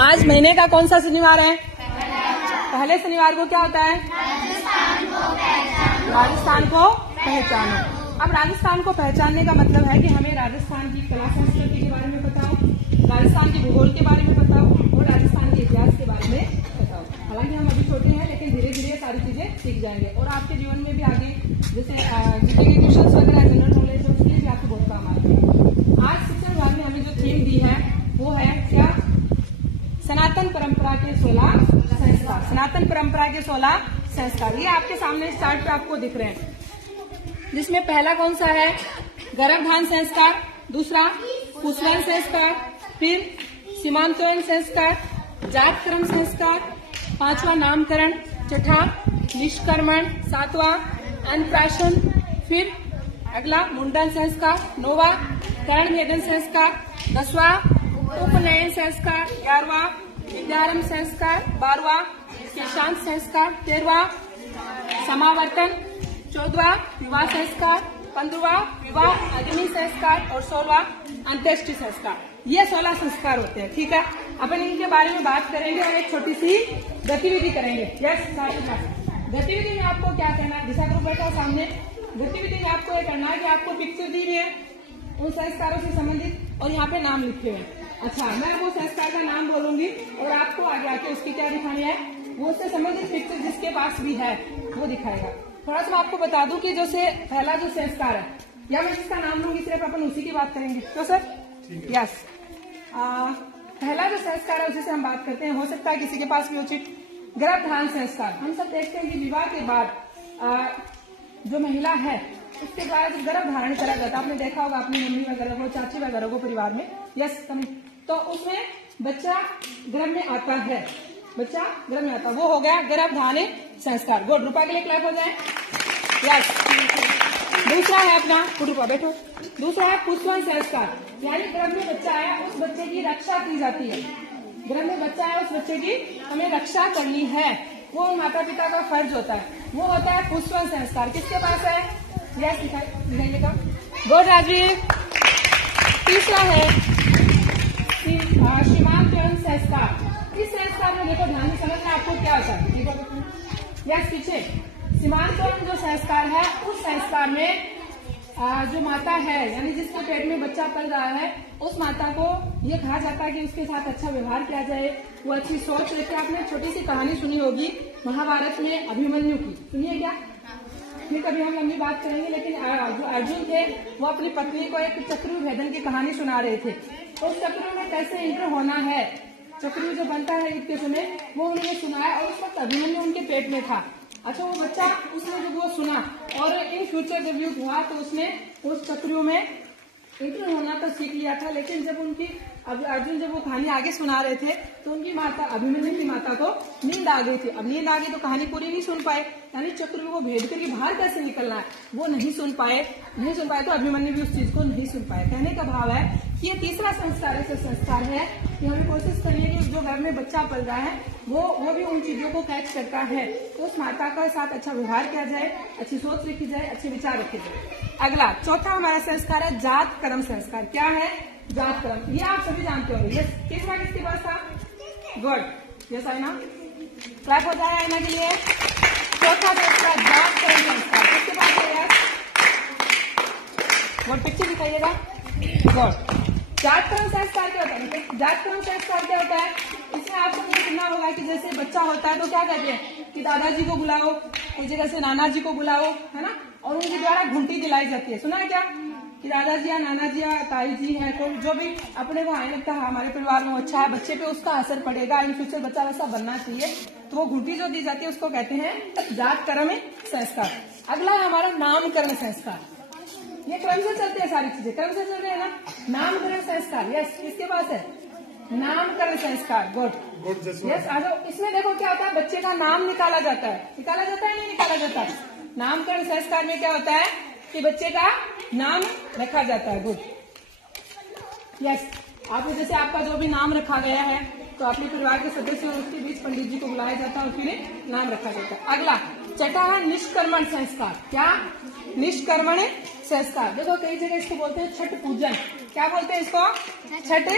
आज महीने का कौन सा शनिवार है? पहले शनिवार को क्या होता है? राजस्थान को पहचानो। अब राजस्थान को पहचानने का मतलब है कि हमें राजस्थान की कला संस्कृति के बारे में पता हो, राजस्थान के भूगोल के बारे में पता हो और राजस्थान के इतिहास के बारे में पता हो। हालांकि हम अभी छोटे हैं लेकिन धीरे धीरे सारी चीजें सीख जाएंगे और आपके जीवन में भी आगे जैसे जीके के क्वेश्चन वगैरह, जनरल नॉलेज, उसके लिए भी आपको बहुत काम आएंगे। आज शिक्षा विभाग ने हमें जो थीम दी है वो है क्या? सनातन परंपरा के 16 संस्कार। सनातन परंपरा के 16 संस्कार ये आपके सामने इस चार्ट पे आपको दिख रहे हैं, जिसमें पहला कौन सा है? गर्भधान संस्कार, दूसरा पुष्पन संस्कार, फिर सीमांतोयन संस्कार, जात कर्म संस्कार, पांचवा नामकरण, छठा निष्कर्मण, सातवां अन्नप्राशन, फिर अगला मुंडन संस्कार, नौवां कर्ण भेदन संस्कार, 10वां उपनयन संस्कार, 11वां विद्यारंभ संस्कार, 12वां केशांत संस्कार, 13वां समावर्तन, 14वां विवाह संस्कार, 15वां विवाह अग्नि संस्कार और 16वां अंत्येष्टि संस्कार। ये 16 संस्कार होते हैं। ठीक है, अपन इनके बारे में बात करेंगे और एक छोटी सी गतिविधि करेंगे। यस, गतिविधि में आपको क्या करना है? दिशा ग्रुप बैठा सामने। गतिविधि में आपको ये करना है कि आपको पिक्चर दी हुई है उन संस्कारों से संबंधित और यहाँ पे नाम लिखे हुए। अच्छा, मैं वो संस्कार का नाम बोलूंगी और आपको आगे आके उसकी क्या दिखानी है, वो उससे संबंधित पिक्चर जिसके पास भी है वो दिखाएगा। थोड़ा सा मैं आपको बता दूं कि जैसे पहला जो संस्कार है, या मैं जिसका नाम लूंगी सिर्फ अपन उसी की बात करेंगे। तो सर यस, पहला जो संस्कार है उसी से हम बात करते हैं। हो सकता है किसी के पास भी उचित गर्भधान संस्कार। हम सब देखते हैं कि विवाह के बाद जो महिला है उसके द्वारा जब गर्भ धारण करा जाता है, आपने देखा होगा अपनी मम्मी वगैरह को, चाची वगैरह को परिवार में, यस, तो उसमें बच्चा गर्भ में आता है, बच्चा गर्भ में आता है, वो हो गया गर्भधान संस्कार। गुड, रूपा के लिए क्लैप हो जाए। यस, दूसरा है अपना, रूपा बैठो। दूसरा है पुष्पन संस्कार, यानी गर्भ में बच्चा आया उस बच्चे की रक्षा की जाती है। गर्भ में बच्चा आया उस बच्चे की हमें रक्षा करनी है, वो माता पिता का फर्ज होता है, वो होता है पुष्पन संस्कार। किसके पास है? यस, दिखाइएगा। गुड राजवीर। तीसरा है सीमांतोयन संस्कार। इस संस्कार में देखो ध्यान से समझना आपको क्या होता है। यस, पीछे सीमांतोयन जो संस्कार है उस संस्कार में जो माता है यानी जिसके पेट में बच्चा पल रहा है उस माता को ये कहा जाता है कि उसके साथ अच्छा व्यवहार किया जाए, वो अच्छी सोच रखे। आपने छोटी सी कहानी सुनी होगी महाभारत में अभिमन्यु की, सुनिए क्या? फिर कभी हम लंबी बात करेंगे, लेकिन जो अर्जुन थे वो अपनी पत्नी को एक चक्रव्यूह भेदन की कहानी सुना रहे थे। तो उस चक्रव्यूह में कैसे एंटर होना है, चक्रव्यूह जो बनता है युद्ध के समय, वो उन्होंने सुनाया और उस वक्त अभिमन्यु उनके पेट में था। अच्छा, वो बच्चा उसने जब वो सुना और इन फ्यूचर जब युद्ध हुआ तो उसने उस चक्रव्यूह में एंटर होना तो सीख लिया था। लेकिन जब उनकी अर्जुन जब वो कहानी आगे सुना रहे थे तो उनकी माता, अभिमन्यु की माता को नींद आ गई थी। अब नींद आ गई तो कहानी पूरी नहीं सुन पाए, यानी चक्रव्यूह को भेद करके बाहर कैसे निकलना है वो नहीं सुन पाए तो अभिमन्यु भी उस चीज को नहीं सुन पाए। कहने का भाव है कि ये तीसरा संस्कार ऐसा संस्कार है कि हमें कोशिश करनी है कि जो घर में बच्चा पल रहा है वो भी उन चीजों को कैच करता है, तो उस माता के साथ अच्छा व्यवहार किया जाए, अच्छी सोच रखी जाए, अच्छे विचार रखे जाए। अगला चौथा हमारा संस्कार है जात कर्म संस्कार। क्या है? जात कर्म, ये आप सभी जानते होंगे। यस, तीसरा किसके पास था? गुड, यस आईना, क्लैप हो जाए आईना के लिए। चौथा संस्कार जात कर्म संस्कार किसके पास है? यस, गुड, पिक्चर दिखाइएगा। गुड, जात कर्म संस्कार क्या होता है? जात कर्म संस्कार क्या होता है? इसमें आपको सुनना होगा कि जैसे बच्चा होता है तो क्या कहते हैं कि दादाजी को बुलाओ, एक जगह से नाना जी को बुलाओ, है ना, और उनके द्वारा घंटी दिलाई जाती है। सुना है क्या कि दादाजी या नाना जी या ताई जी है, कोई जो भी अपने को आने लगता है हमारे परिवार में अच्छा है, बच्चे पे उसका असर पड़ेगा, इन फ्यूचर बच्चा वैसा बनना चाहिए, तो वो घंटी जो दी जाती है उसको कहते हैं जात कर्म संस्कार। अगला है हमारा नामकरण संस्कार। ये क्रम से चलते हैं, सारी चीजें क्रम से चल रहे हैं ना। नामकरण संस्कार, यस, किसके पास है? नामकरण संस्कार। गुड, यस, आ जाओ। इसमें देखो क्या होता है, बच्चे का नाम निकाला जाता है, नहीं निकाला जाता। नामकरण संस्कार में क्या होता है कि बच्चे का नाम रखा जाता है। गुड, यस, आपको जैसे आपका जो भी नाम रखा गया है तो अपने परिवार के सदस्य और उसके बीच पंडित जी को बुलाया जाता है और फिर नाम रखा जाता है। अगला छठा है निष्कर्मण संस्कार। क्या? निष्कर्मण संस्कार। देखो कई जगह इसको बोलते हैं छठ पूजन। क्या बोलते हैं इसको? छठ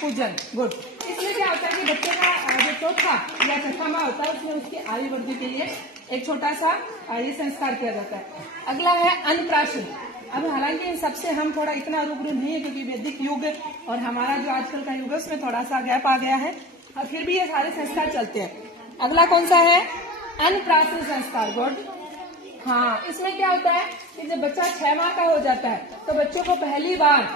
पूजन। गुड। इसमें क्या होता है कि बच्चे का जो चौथा या छठा माह होता है उसमें उसकी आयु वृद्धि के लिए एक छोटा सा ये संस्कार किया जाता है। अगला है अन्नप्राशन। अब हालांकि इन सबसे हम थोड़ा इतना रूबरू नहीं है क्योंकि वैदिक युग और हमारा जो आजकल का युग है उसमें थोड़ा सा गैप आ गया है, और फिर भी ये सारे संस्कार चलते हैं। अगला कौन सा है? अन्नप्राशन संस्कार। गुड। हाँ, इसमें क्या होता है कि जब बच्चा 6 माह का हो जाता है तो बच्चों को पहली बार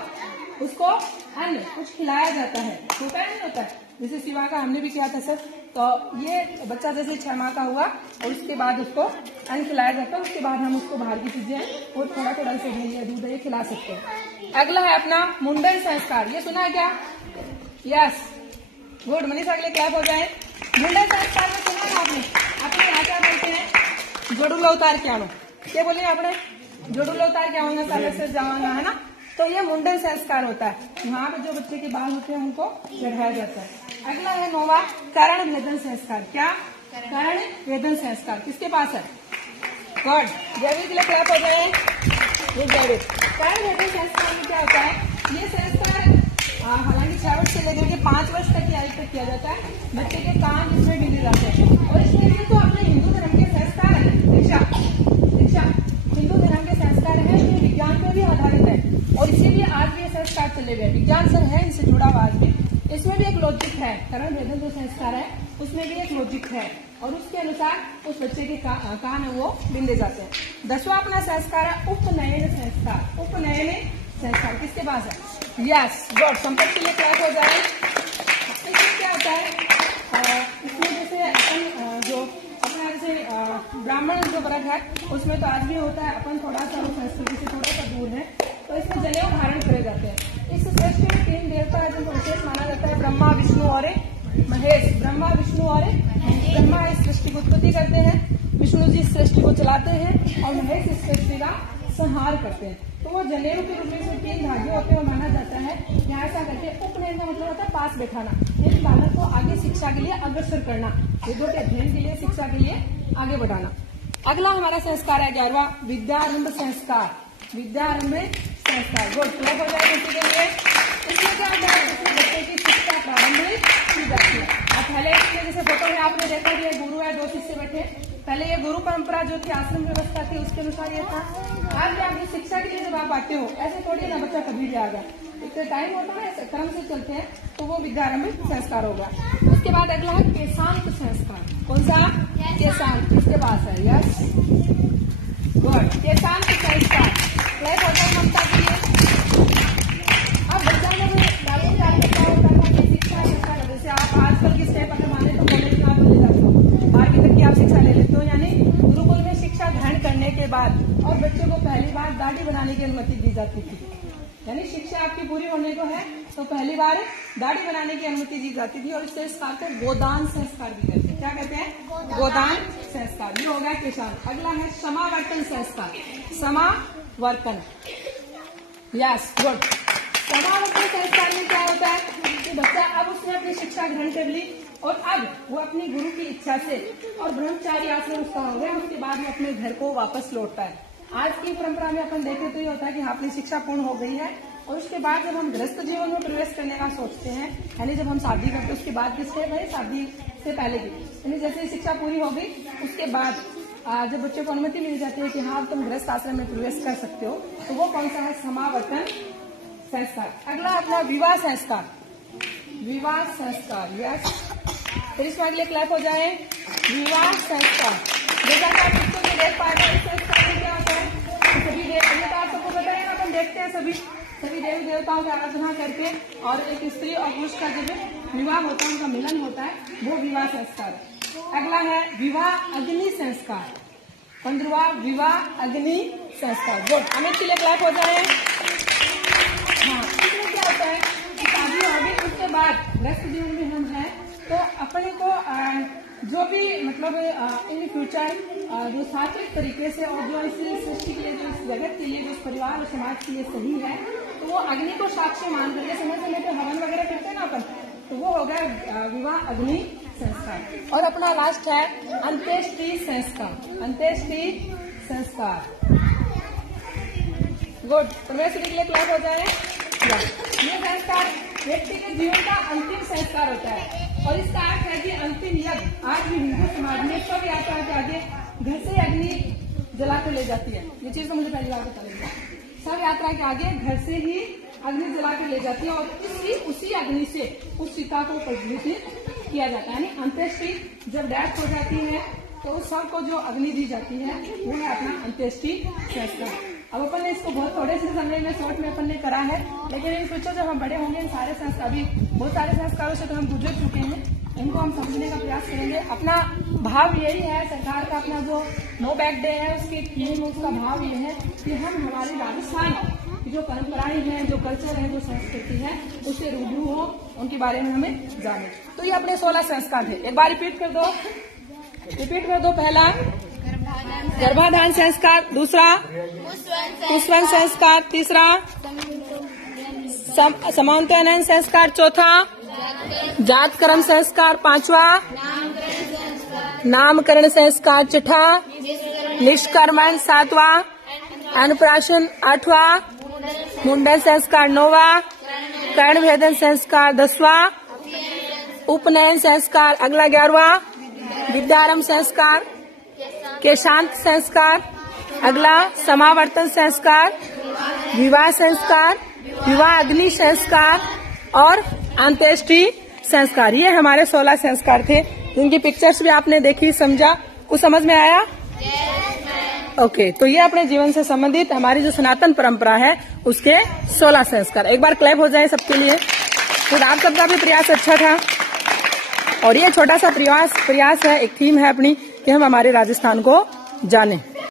उसको अन्न कुछ खिलाया जाता है। होता है नहीं होता है? जैसे शिवा का हमने भी किया था सर। तो ये बच्चा जैसे 6 माह का हुआ और उसके बाद उसको अन्न खिलाया जाता है, उसके बाद हम उसको बाहर की चीजें वो थोड़ा थोड़ा से दही या दूध ये खिला सकते हैं। अगला है अपना मुंडन संस्कार। ये सुना है क्या? Yes, good. मनीषा अगले क्लैप हो जाए। मुंडन संस्कार में सुना है आपने? अपने यहाँ क्या बोलते हैं? जोड़ूला उतार के आनो। क्या बोले आपने? जोड़ूला उतार के आऊंगा, साले से जाऊंगा, है ना? तो ये मुंडन संस्कार होता है। वहाँ पे जो बच्चे के बाल होते हैं उनको चढ़ाया जाता है। अगला है 9वां कर्ण भेदन संस्कार। क्या? कर्ण भेदन संस्कार। किसके पास है? गुड। जैविक के लिए क्लैप हो जाए। ये जैविक। कर्ण भेदन संस्कार में क्या होता है? ये संस्कार हालांकि 6 वर्ष से लेकर के 5 वर्ष तक की आयु तक किया जाता है। बच्चे के कान इसमें बिंदे जाते हैं और इसमें भी तो अपने हिंदू धर्म के संस्कार है। दीक्षा हिंदू धर्म के संस्कार है, ये विज्ञान पर भी आधारित है और इसीलिए आज भी ये संस्कार चले गए। विज्ञान सर है इनसे जुड़ा हुआ आज भी। इसमें भी एक लॉजिक है। कर्ण भेदन जो संस्कार है उसमें भी एक लॉजिक है और उसके अनुसार उस बच्चे के कान है वो बिंदे जाते हैं। 10वां अपना संस्कार है उपनयन संस्कार। उपनयन संस्कार किसके पास है? Yes, good. संपर्क के लिए क्लास हो जाए। इसमें क्या होता है? इसमें जैसे अपन जो अपना जैसे ब्राह्मण जो वर्ग है उसमें तो आज भी होता है, अपन थोड़ा सा संस्कृति से थोड़ा सा दूर है, तो इसमें जनेऊ धारण करे जाते हैं। इस सृष्टि में 3 देवता है जिनको विशेष माना जाता है, ब्रह्मा, विष्णु और महेश। ब्रह्मा, विष्णु और ब्रह्मा इस सृष्टि की उत्पत्ति करते हैं, विष्णु जी इस सृष्टि को चलाते हैं और महेश इस सृष्टि का संहार करते हैं। तो वो जनेऊ के रूप में 3 धागे होते हैं, माना जाता है। यहाँ ऐसा करके उपनयन का मतलब होता है पास बैठाना, यानी बालक को आगे शिक्षा के लिए अग्रसर करना, वेदों के अध्ययन के लिए, शिक्षा के लिए आगे बढ़ाना। अगला हमारा संस्कार है 11वां विद्यारंभ संस्कार। विद्यारंभ संस्कार। गुड। क्लियर हो जाए बच्चे के लिए। इसमें क्या होता है? बच्चे की शिक्षा प्रारंभ की जाती है। और पहले इसमें जैसे फोटो में आपने देखा कि एक गुरु है, 2 शिष्य बैठे। पहले ये गुरु परंपरा जो थी, आश्रम व्यवस्था थी, उसके अनुसार ये था। आज आप शिक्षा के लिए जब आप आते हो ऐसे थोड़ी ना बच्चा कभी भी आ गया, एक टाइम होता है, क्रम से चलते हैं, तो वो विद्यारंभ संस्कार होगा। उसके बाद अगला है केशांत संस्कार। कौन सा? केशांत। किसके पास है? Yes, good. केशांत संस्कार क्लास होता है ममता के लिए। अब बच्चा में क्या होता है कि शिक्षा संस्कार, जैसे आप आजकल की स्टेप अगर माने तो कॉलेज में आप चले जाते हो, 12वीं तक की आप शिक्षा ले लेते हो, यानी गुरुकुल में शिक्षा ग्रहण करने के बाद और बच्चों को पहली बार दाढ़ी बनाने की अनुमति दी जाती थी। यानी शिक्षा आपकी पूरी होने को है तो पहली बार दाढ़ी बनाने की अनुमति दी जाती थी और इस संस्कार को गोदान संस्कार भी कहते हैं। क्या कहते हैं? गोदान संस्कार। ये हो गया केशांत। अगला है समावर्तन संस्कार। समावर्तन। Yes, good. समावर्तन संस्कार में क्या होता है कि बच्चा अब उसने अपनी शिक्षा ग्रहण कर ली और अब वो अपनी गुरु की इच्छा से और ब्रह्मचारी आश्रम उसका हो गया, उसके बाद वो अपने घर को वापस लौटता है। आज की परंपरा में अपन देखें तो ये होता है कि अपनी शिक्षा पूर्ण हो गई है और उसके बाद जब हम गृहस्थ जीवन में प्रवेश करने का सोचते हैं, यानी जब हम शादी करते हैं उसके बाद किसके भाई शादी से पहले की, यानी जैसे शिक्षा पूरी हो गई उसके बाद जब बच्चों को अनुमति मिल जाती है कि हाँ तुम गृहस्थ आश्रम में प्रवेश कर सकते हो, तो वो कौन सा है? समावर्तन संस्कार। अगला अपना विवाह संस्कार। विवाह संस्कार। यस, फिर इसमें अगले क्लैप हो जाए। विवाह संस्कार जैसा कि आप बच्चों में देख पा रहे हैं, इस संस्कार में क्या होता है? सभी देव तो आप सबको पता है ना, अपन देखते हैं सभी देवी देवताओं की आराधना करके और एक स्त्री और पुरुष का जब विवाह होता है, उनका मिलन होता है, वो विवाह संस्कार है। अगला है विवाह अग्नि संस्कार। 15वां विवाह अग्नि संस्कार। गुड। अमित के लिए क्लैप हो जाए। हाँ, इसमें क्या होता है? शादी हो गई उसके बाद गृहस्थ जीवन में हम हैं तो अपने को जो भी मतलब इन फ्यूचर जो सात्विक तरीके से और जो इस सृष्टि के लिए, जो इस जगत के लिए, जो इस परिवार और समाज के लिए सही है, तो वो अग्नि को साक्ष्य मान करके समय समय पे हवन वगैरह करते हैं ना अपन, तो वो हो गया विवाह अग्नि संस्कार। और अपना लास्ट है अंत्येष्टि संस्कार। अंत्येष्टि संस्कार। गुड, प्रवेश के लिए क्लास हो जाए। ये संस्कार व्यक्ति के जीवन का अंतिम संस्कार होता है और इसका अर्थ है कि अंतिम यज्ञ। आज भी हिंदू समाज में सब यात्रा के आगे घर से अग्नि जला कर ले जाती है। ये चीज तो मुझे पहली बार बता देगा। सब यात्रा के आगे घर से ही अग्नि जला कर ले जाती है और उसी अग्नि से उस चिता को प्रज्वलित किया जाता है। यानी अंत्येष्टि जब डेथ हो जाती है तो उस सब को जो अग्नि दी जाती है वो है अपना अंत्येष्टि संस्कार। अब अपन ने इसको बहुत थोड़े से समय में शॉर्ट में अपन ने करा है, लेकिन इन सोचो जब हम बड़े होंगे इन सारे संस्कार, अभी बहुत सारे संस्कारों से तो हम गुजर चुके हैं, इनको हम समझने का प्रयास करेंगे। अपना भाव यही है, सरकार का अपना जो नो बैक डे है उसकी थीम, उसका भाव ये है कि हम हमारी राजस्थान की जो परंपराएं हैं, जो कल्चर है, जो संस्कृति है, उससे रूबरू हो, उनके बारे में हमें जाने। तो ये अपने 16 संस्कार थे। एक बार रिपीट कर दो। पहला गर्भाधान संस्कार, दूसरा पुष्पन संस्कार, तीसरा समांतरण संस्कार, चौथा जात कर्म संस्कार, पांचवा नामकरण संस्कार, छठा निष्कर्मण, सातवां अन्नप्राशन, आठवां मुंडन संस्कार, नौवां कर्ण भेदन संस्कार, 10वां उपनयन संस्कार, अगला 11वां विद्यारंभ संस्कार, केशांत संस्कार, अगला समावर्तन संस्कार, विवाह संस्कार, विवाह अग्नि संस्कार और अंत्येष्टि संस्कार। ये हमारे 16 संस्कार थे, जिनकी पिक्चर्स भी आपने देखी, समझा, कुछ समझ में आया? ओके, तो ये अपने जीवन से संबंधित हमारी जो सनातन परंपरा है उसके 16 संस्कार। एक बार क्लैप हो जाए सबके लिए। तो आप सबका भी प्रयास अच्छा था और ये छोटा सा प्रयास है, एक थीम है अपनी कि हम हमारे राजस्थान को जाने।